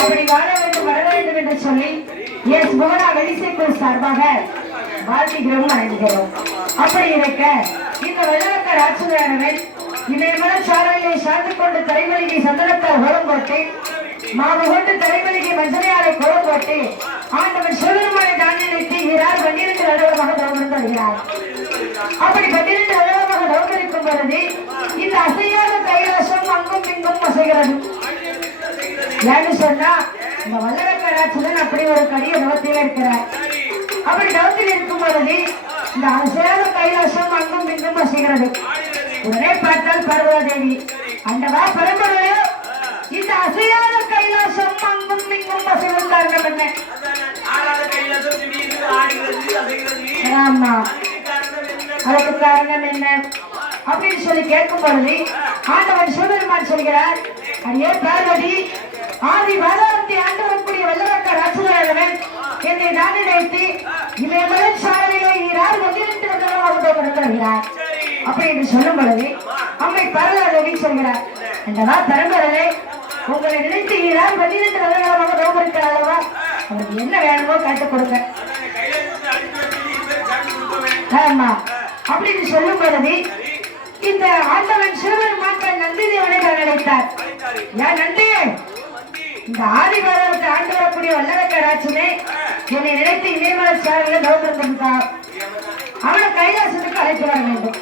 அப்படி வாழ வேண்டும் வர வேண்டும் என்று சொல்லி எஸ் புவனா வெளிசேக்குள் சார்பாக வாழ்த்துகிறோம் அழைக்கிறோம். அப்படி இருக்க இந்த வெள்ளக்க ராட்சதானவன் இமயமல சாலையை சார்ந்து கொண்டு தலைவலிகை சந்தனத்தால் கோலம் போட்டு மாவு கொண்டு தலைவலிகை மஞ்சளையாரை கோலம் போட்டு ஆண்டவன் சிவபெருமானை தான் நினைத்து இவரால் 12 வருடமாக தவமிருந்து வருகிறார். அப்படி 12 வருடமாக தவமிருக்கும் பொழுது இந்த அசையாத கைலாசம் அங்கும் இங்கும் அசைகிறது. ஏன்னு சொன்னா இந்த வல்லரக்க ராட்சதன் அப்படி ஒரு கடிய தவத்திலே இருக்கிறார். அப்படி தவத்தில் இருக்கும் பொழுது இந்த அசையாத கைலாசம் அங்கும் இங்கும் அசைகிறது. உடனே பார்த்தால் பார்வதேவி அண்டவா பரம்பரையோ இந்த அசையாத கைலாசம் அங்கும் இங்கும் அசைவம் காரணம் என்ன? ஆமா, அதுக்கு காரணம் என்ன அப்படின்னு சொல்லி கேட்கும் பொழுது ஆண்டவன் சிவபெருமான் சொல்கிறார், அடியே பார்வதி, ஆதி பாதாளத்தை ஆண்டு வரக்கூடிய வல்லரக்க ராட்சதன் என்னை நான் நினைத்து இமயமலை சாலையிலே நீரால் 12 வருடமாக வருகிறார். அப்படி என்று சொல்லும் பொழுது அம்மை பார்வதி சொல்கிறார், என்றவா பரம்பரே உங்களை நினைத்து நீரால் 12 வருடமாக தவம் இருக்கிறார் அல்லவா, அவருக்கு என்ன வேணுமோ காட்டுக் கொடுக்க. ஆமா, அப்படின்னு சொல்லும் பொழுது இந்த ஆண்டவன் சிவபெருமான் நந்தி தேவனை அழைத்தார். ஏன் நந்தி, இந்த ஆதிபாரத்தை ஆண்டு வரக்கூடிய வல்லரக்க ராட்சதனே என்னை நினைத்து இமயமலை சாலையில தவம் இருந்தார், அவனை கைலாசத்துக்கு அழைத்து வர வேண்டும்.